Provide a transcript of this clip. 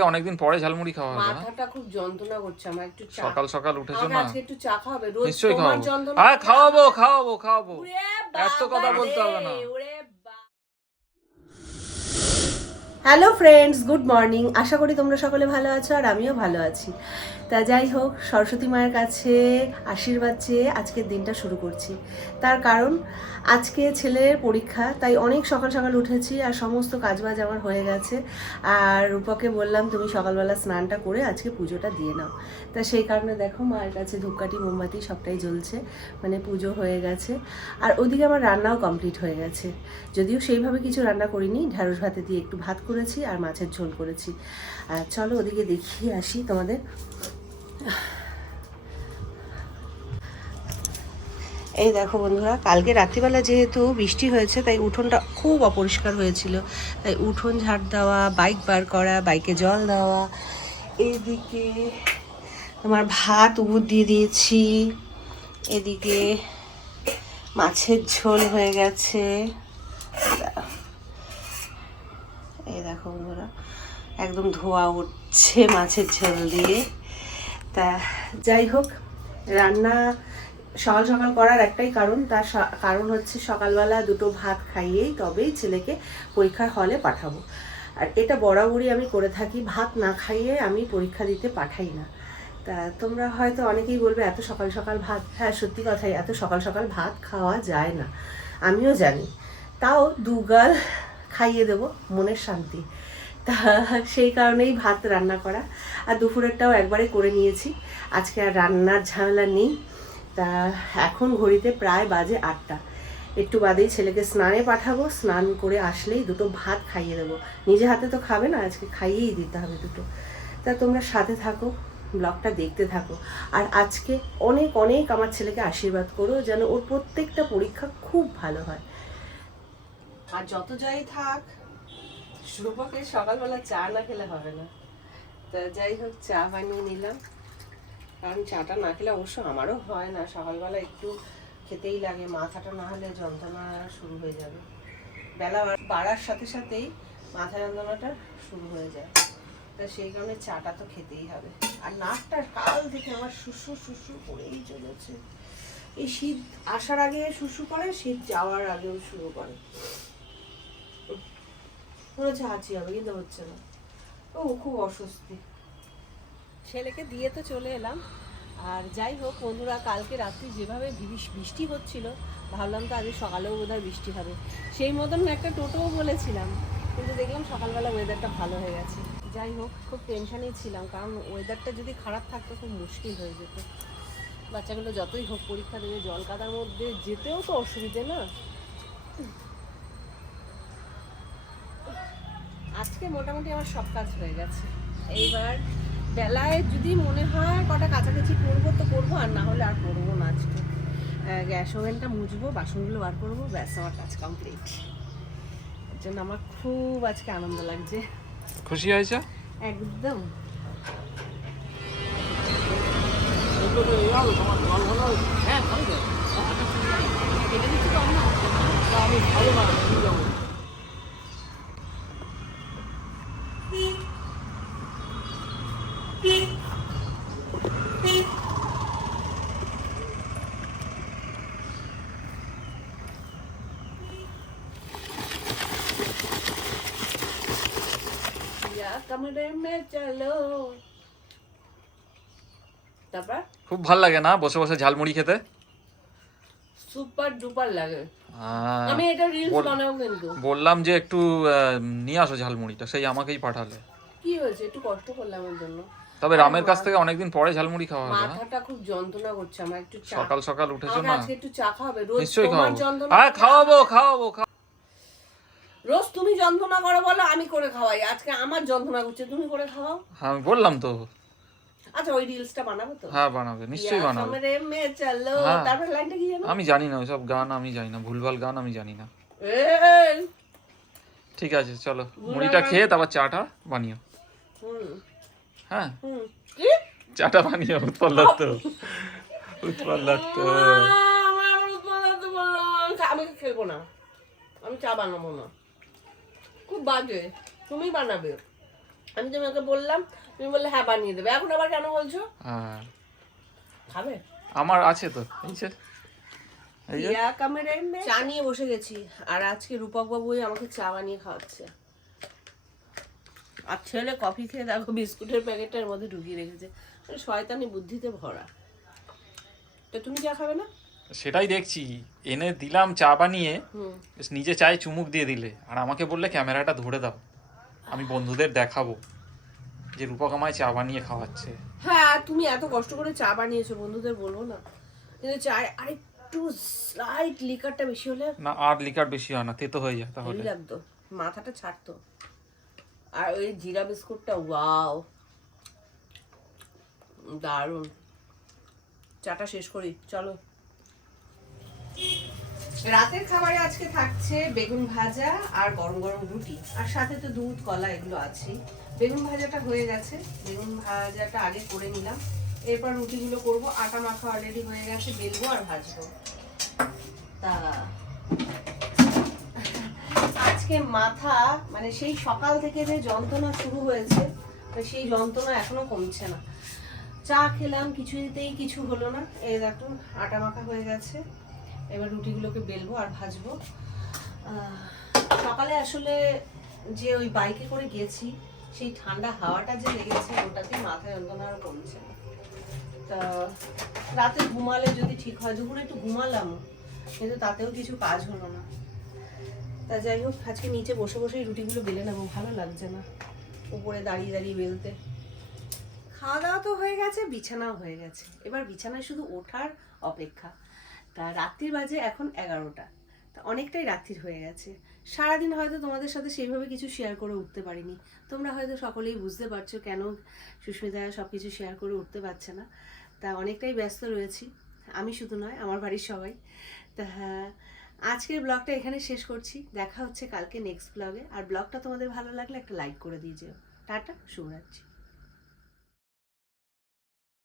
অনেকদিন পরে ঝালমুড়ি খাওয়া হলো মাথাটা খুব যন্ত্রণা করছে আমার একটু চা সকাল সকাল উঠেছো না আজকে একটু চা খাওয়াবে রোজ নিশ্চয়ই খাওয়াবো। আর খাওয়াবো খাওয়াবো খাওয়াবো। এত কথা বলতে হবে না। হ্যালো ফ্রেন্ডস গুড মর্নিং আশা করি তোমরা সকলে ভালো আছো আর আমিও ভালো আছি। তা যাই হোক, সরস্বতী মায়ের কাছে আশীর্বাদ চেয়ে আজকের দিনটা শুরু করছি। তার কারণ, আজকে ছেলের পরীক্ষা, তাই অনেক সকাল সকাল উঠেছি আর সমস্ত কাজবাজ আমার হয়ে গেছে। আর রূপকে বললাম, তুমি সকালবেলা স্নানটা করে আজকে পুজোটা দিয়ে নাও। তা সেই কারণে দেখো, মায়ের কাছে ধূপকাঠি, মোমবাতি সবটাই জ্বলছে। মানে পুজো হয়ে গেছে। আর ওদিকে আমার রান্নাও কমপ্লিট হয়ে গেছে। যদিও সেইভাবে কিছু রান্না করিনি ঢ্যাঁড়স ভাতে দিয়ে একটু ভাত করেছি আর মাছের ঝোল করেছি। আর চলো ওদিকে দেখিয়ে আসি তোমাদের। এই দেখো বন্ধুরা, কালকে রাত্রিবেলা যেহেতু বৃষ্টি হয়েছে, তাই উঠোনটা খুব অপরিষ্কার হয়েছিল। তাই উঠোন ঝাড় দেওয়া, বাইক বার করা, বাইকে জল দেওয়া, এদিকে তোমার ভাত উবুর দিয়ে দিয়েছি, এদিকে মাছের ঝোল হয়ে গেছে। এই দেখো বন্ধুরা, একদম ধোয়া উঠছে মাছের ঝোল দিয়ে। তা যাই হোক, রান্না সকাল সকাল করার একটাই কারণ, তার কারণ হচ্ছে সকালবেলা দুটো ভাত খাইয়েই তবেই ছেলেকে পরীক্ষার হলে পাঠাবো। আর এটা বরাবরই আমি করে থাকি, ভাত না খাইয়ে আমি পরীক্ষা দিতে পাঠাই না। তা তোমরা হয়তো অনেকেই বলবে, এত সকাল সকাল ভাত হ্যাঁ সত্যি কথাই, এত সকাল সকাল ভাত খাওয়া যায় না। আমিও জানি। তাও দুগাল খাইয়ে দেবো, মনের শান্তি। তা সেই কারণেই ভাত রান্না করা। আর দুপুরেরটাও একবারে করে নিয়েছি। আজকে আর রান্নার ঝামেলা নেই। তা এখন ঘড়িতে প্রায় বাজে আটটা। একটু বাদেই ছেলেকে স্নানে পাঠাবো। স্নান করে আসলেই দুটো ভাত খাইয়ে দেবো। নিজে হাতে তো খাবে না, আজকে খাইয়েই দিতে হবে দুটো। তা তোমরা সাথে থাকো, ব্লগটা দেখতে থাকো। আর আজকে অনেক অনেক আমার ছেলেকে আশীর্বাদ করো যেন ওর প্রত্যেকটা পরীক্ষা খুব ভালো হয়। আর যত যাই থাক শুভকে সকালবেলা চা না খেলে হবে না। তা যাই হোক, চা বানিয়ে নিলাম। কারণ চাটা না খেলে অবশ্য আমারও হয় না। সকালবেলা একটু খেতেই লাগে, মাথাটা না হলে যন্ত্রণা শুরু হয়ে যাবে। বেলা বাড়ার সাথে সাথেই মাথা যন্ত্রণাটা শুরু হয়ে যায়। তা সেই কারণে চাটা তো খেতেই হবে। আর নাকটা কাল থেকে আমার শুশু শুশু করেই চলেছে। এই শীত আসার আগে শুশু করে, শীত যাওয়ার আগেও শুরু করে। হচ্ছে হাঁচি হবে, কিন্তু হচ্ছে না। ও, খুব অস্বস্তি। ছেলেকে দিয়ে তো চলে এলাম। আর যাই হোক, বন্ধুরা, কালকে রাত্রি যেভাবে বৃষ্টি হচ্ছিল, ভাবলাম তো আজকে সকালেও বোধহয় বৃষ্টি হবে। সেই মতন একটা টোটোও বলেছিলাম, কিন্তু দেখলাম সকালবেলা ওয়েদারটা ভালো হয়ে গেছে। যাই হোক, খুব টেনশনেই ছিলাম, কারণ ওয়েদারটা যদি খারাপ থাকতো, খুব মুশকিল হয়ে যেত। বাচ্চাগুলো যতই হোক, পরীক্ষা দেবে জল কাদার মধ্যে যেতেও তো অসুবিধে না। আজকে মোটামুটি আমার সব কাজ হয়ে গেছে। এইবার বেলায় যদি মনে হয় কটা কাছাকাছি করব তো করব আর না হলে আর করব না আজকে। গ্যাস ওভেনটা মুছবো বাসনগুলো বার করব ব্যাস আমার কাজ কমপ্লিট এর জন্য আমার খুব আজকে আনন্দ লাগছে। খুশি হয়েছে? একদম। या মে চলো তারপর? খুব ভালো লাগে না বসে বসে ঝালমুড়ি খেতে? সুপার ডুপার লাগে। আমি এটা রিলস বানাবো কিন্তু। বললাম যে একটু নিয়ে আসো ঝালমুড়িটা সেই আমাকেই পাঠালে। কি হয়েছে? একটু কষ্ট করলাম জন্য। তবে রামের কাছ থেকে অনেকদিন পরে ঝালমুড়ি খাওয়া হবে মাথাটা খুব যন্ত্রণা করছে আমার একটু সকাল সকাল উঠেছো না? আজকে একটু চা খাবে রোজ তোমার যন্ত্রণা খাওয়াবো খাওয়াবো। রোজ তুমি যন্ত্রণা করে বলো আমি করে খাওয়াই। আজকে আমার যন্ত্রণা করছে তুমি করে খাওয়াও? হ্যাঁ বললাম তো। আচ্ছা ওই রিলসটা বানাবো তো? হ্যাঁ বানাবে নিশ্চয়ই বানাবে। আমারে মে চলো। হ্যাঁ। তারপর লাইনটা কি জানো? আমি জানি না সব গান আমি জানি না ভুলভাল গান আমি জানি না। ঠিক আছে চলো। মুড়িটা খেয়ে তারপর চাটা বানিও। হ্যাঁ। চাটা বানিও উৎপল দত্ত। উৎপল দত্ত। আমি খেলব না। আমি চা বানাবো না। খুব বাজে। তুমি বানাবে। আমি তোমাকে বললাম তুমি বললে হ্যাঁ বানিয়ে দেবে। এখন আবার কেন বলছো? হ্যাঁ। খাবে? আমার আছে তো চা নিয়ে বসে গেছি আর আজকে রূপক বাবুই আমাকে চা বানিয়ে খাওয়াচ্ছে। আর ছেলে কফি খেয়ে দেখো বিস্কুটের প্যাকেটটার মধ্যে ঢুকিয়ে রেখেছে। শয়তানি বুদ্ধিতে ভরা। তো তুমি চা খাবে না? সেটাই দেখছি। এনে দিলাম চা বানিয়ে নিজে চায়ে চুমুক দিয়ে দিলে। আর আমাকে বললে ক্যামেরাটা ধরে দাও। আমি বন্ধুদের দেখাবো যে রূপক আমায় চা বানিয়ে খাওয়াচ্ছে। হ্যাঁ তুমি এত কষ্ট করে চা বানিয়েছো বন্ধুদের বলব না। কিন্তু চায় আরেকটু স্লাইট লিকারটা বেশি হলে না আর লিকার বেশি হয় না তেতো হয়ে যায় তাহলে। লাগতো মাথাটা ছাড়তো। আর ওই জিরা বিস্কুটটা ওয়াও। দারুণ। চাটা শেষ করি চলো। রাতের খাবারে আজকে থাকছে বেগুন ভাজা আর গরম গরম রুটি। আর সাথে তো দুধ, কলা এগুলো আছে বেগুন ভাজাটা হয়ে গেছে। বেগুন ভাজাটা আগে করে নিলাম। এরপর রুটিগুলো করব। আটা মাখা অলরেডি হয়ে গেছে, বেলবো আর ভাজবো। তা আজকে মাথা মানে সেই সকাল থেকে যে যন্ত্রণা শুরু হয়েছে সেই যন্ত্রণা এখনও কমছে না। চা খেলাম, কিছুতেই কিছু হলো না। এই দেখুন, আটা মাখা হয়ে গেছে। এবার রুটিগুলোকে বেলবো আর ভাজবো। সকালে আসলে যে ওই বাইকে করে গেছি, সেই ঠান্ডা হাওয়াটা যে লেগেছে, ওটাতে মাথা যন্ত্রণা আর কমছে। তা রাতে ঘুমালে যদি ঠিক হয়, দুপুরে একটু ঘুমালাম, কিন্তু তাতেও কিছু কাজ হলো না। তা যাই হোক, আজকে নিচে বসে বসেই রুটিগুলো বেলে নেব, ভালো লাগছে না। উপরে দাঁড়িয়ে দাঁড়িয়ে বেলতে। খাওয়া দাওয়া তো হয়ে গেছে, বিছানাও হয়ে গেছে। এবার বিছানায় শুধু ওঠার অপেক্ষা। তা রাত্রির বাজে এখন এগারোটা। তা অনেকটাই রাত্রির হয়ে গেছে। সারাদিন হয়তো তোমাদের সাথে সেইভাবে কিছু শেয়ার করে উঠতে পারিনি। তোমরা হয়তো সকলেই বুঝতে পারছ কেন সুস্মিতা সব কিছু শেয়ার করে উঠতে পারছে না। তা অনেকটাই ব্যস্ত রয়েছি। আমি শুধু নয় আমার বাড়ির সবাই। তা হ্যাঁ, আজকের ব্লগটা এখানে শেষ করছি। দেখা হচ্ছে কালকে নেক্সট ব্লগে আর ব্লগটা তোমাদের ভালো লাগলে একটা লাইক করে দিয়ে যেও। টাটা শুভরাত্রি।